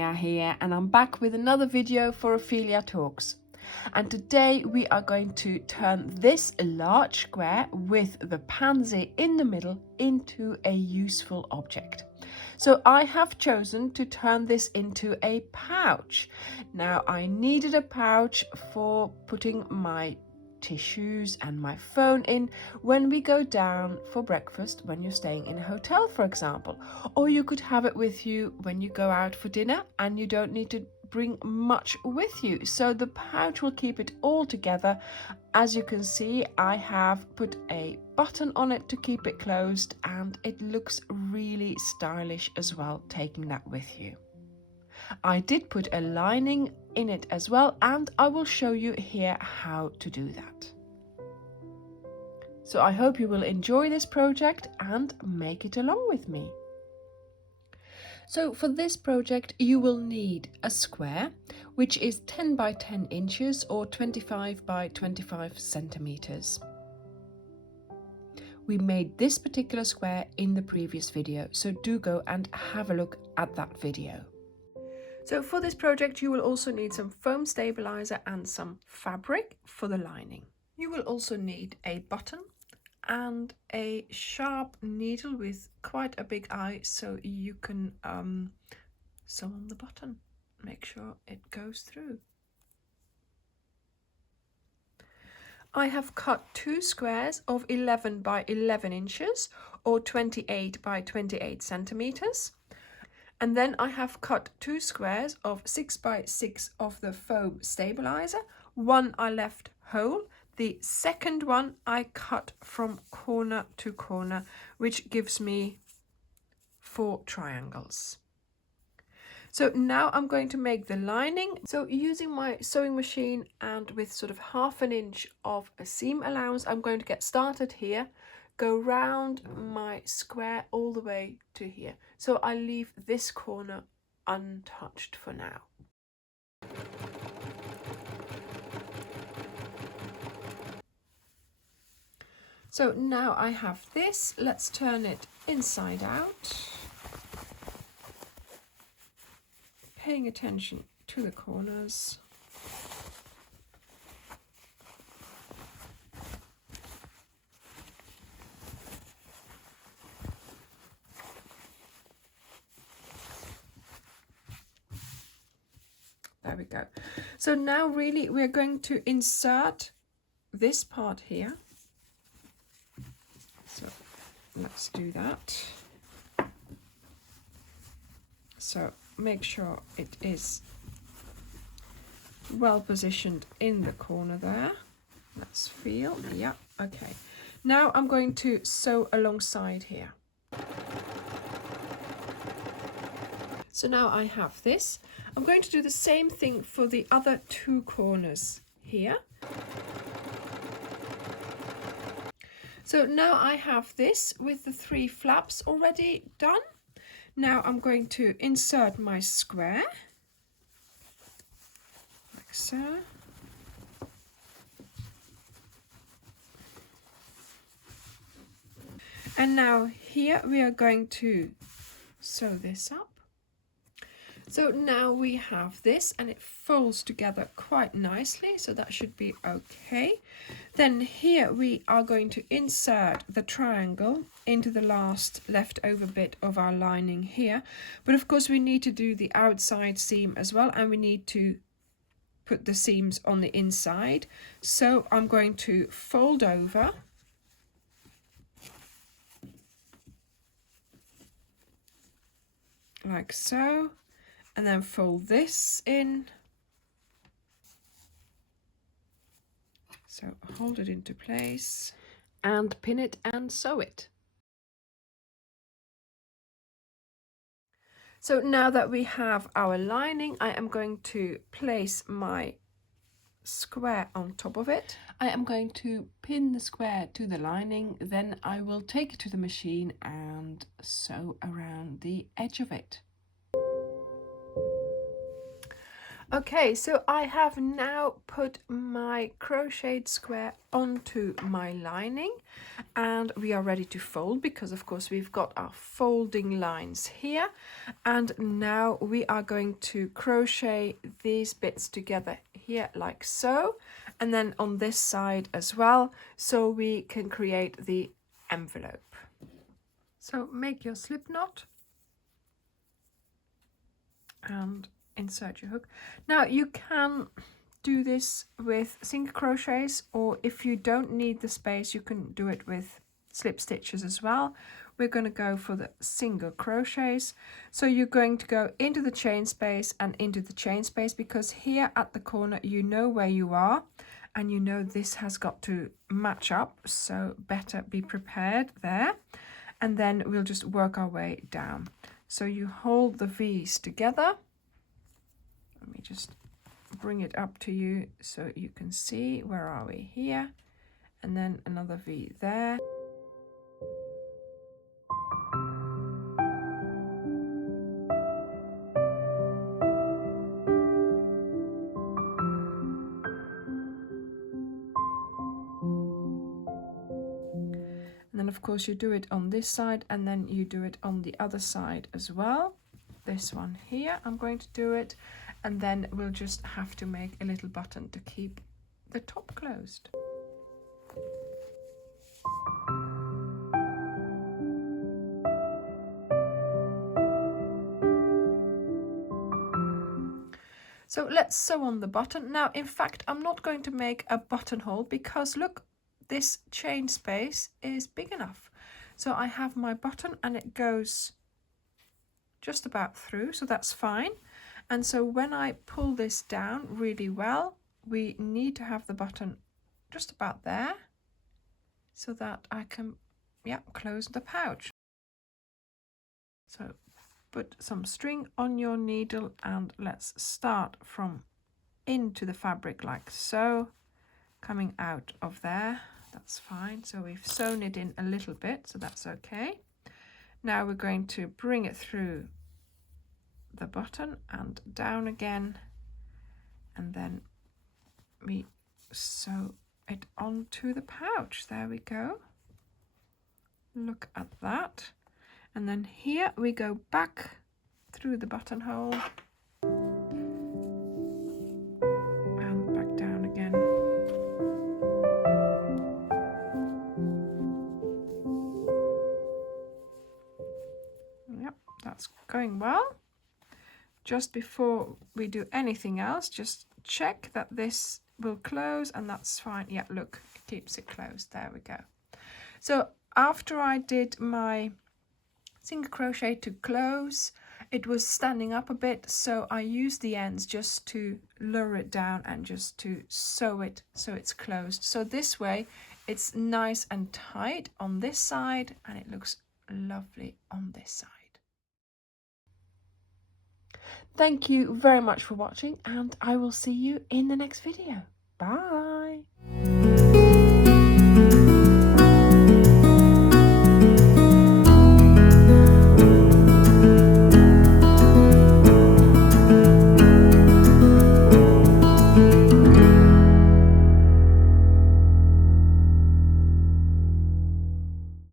Anja here, and I'm back with another video for Ophelia Talks. And today we are going to turn this large square with the pansy in the middle into a useful object. So I have chosen to turn this into a pouch. Now I needed a pouch for putting my tissues and my phone in when we go down for breakfast when you're staying in a hotel, for example, or you could have it with you when you go out for dinner and you don't need to bring much with you, so the pouch will keep it all together. As you can see, I have put a button on it to keep it closed, and it looks really stylish as well taking that with you. I did put a lining in it as well, and I will show you here how to do that. So I hope you will enjoy this project and make it along with me. So for this project you will need a square, which is 10 by 10 inches or 25 by 25 centimeters. We made this particular square in the previous video, so do go and have a look at that video. So for this project you will also need some foam stabilizer and some fabric for the lining. You will also need a button and a sharp needle with quite a big eye, so you can sew on the button. Make sure it goes through. I have cut two squares of 11 by 11 inches or 28 by 28 centimeters. And then I have cut two squares of 6 by 6 of the foam stabilizer. One I left whole. The second one I cut from corner to corner, which gives me 4 triangles. So now I'm going to make the lining. So using my sewing machine and with sort of 1/2 inch of a seam allowance, I'm going to get started here. Go round my square all the way to here. So I leave this corner untouched for now. So now I have this. Let's turn it inside out. Paying attention to the corners. There we go. So now really we're going to insert this part here. So let's do that. So make sure it is well positioned in the corner there. Let's feel, yeah, okay. Now I'm going to sew alongside here. So now I have this. I'm going to do the same thing for the other 2 corners here. So now I have this with the 3 flaps already done. Now I'm going to insert my square, like so. And now here we are going to sew this up. So now we have this and it folds together quite nicely, so that should be okay. Then here we are going to insert the triangle into the last leftover bit of our lining here. But of course we need to do the outside seam as well, and we need to put the seams on the inside. So I'm going to fold over. Like so. And then fold this in. So hold it into place and pin it and sew it. So now that we have our lining, I am going to place my square on top of it. I am going to pin the square to the lining, then I will take it to the machine and sew around the edge of it. Okay, so I have now put my crocheted square onto my lining, And we are ready to fold, because of course we've got our folding lines here. And now we are going to crochet these bits together here like so, and then on this side as well, so we can create the envelope. So make your slip knot and insert your hook. Now you can do this with single crochets, or if you don't need the space, you can do it with slip stitches as well. We're going to go for the single crochets. So you're going to go into the chain space and into the chain space, because here at the corner you know where you are and you know this has got to match up, so better be prepared there. And then we'll just work our way down. So you hold the V's together. Let me just bring it up to you so you can see where are we here, and then another V there. And then of course you do it on this side, and then you do it on the other side as well. This one here, I'm going to do it, and then we'll just have to make a little button to keep the top closed. So let's sew on the button. Now, in fact, I'm not going to make a buttonhole, because look, this chain space is big enough. So I have my button and it goes just about through, so that's fine. And so when I pull this down really well, we need to have the button just about there, so that I can, close the pouch. So put some string on your needle and let's start from into the fabric like so, coming out of there. That's fine. So we've sewn it in a little bit, so that's okay. Now we're going to bring it through the button and down again, and then we sew it onto the pouch. There we go. Look at that. And then here we go back through the buttonhole and back down again. Yep, that's going well. Just before we do anything else, just check that this will close, and that's fine. Yeah, look, it keeps it closed. There we go. So after I did my single crochet to close, it was standing up a bit, so I used the ends just to lower it down and just to sew it so it's closed. So this way it's nice and tight on this side, and it looks lovely on this side. Thank you very much for watching, and I will see you in the next video. Bye!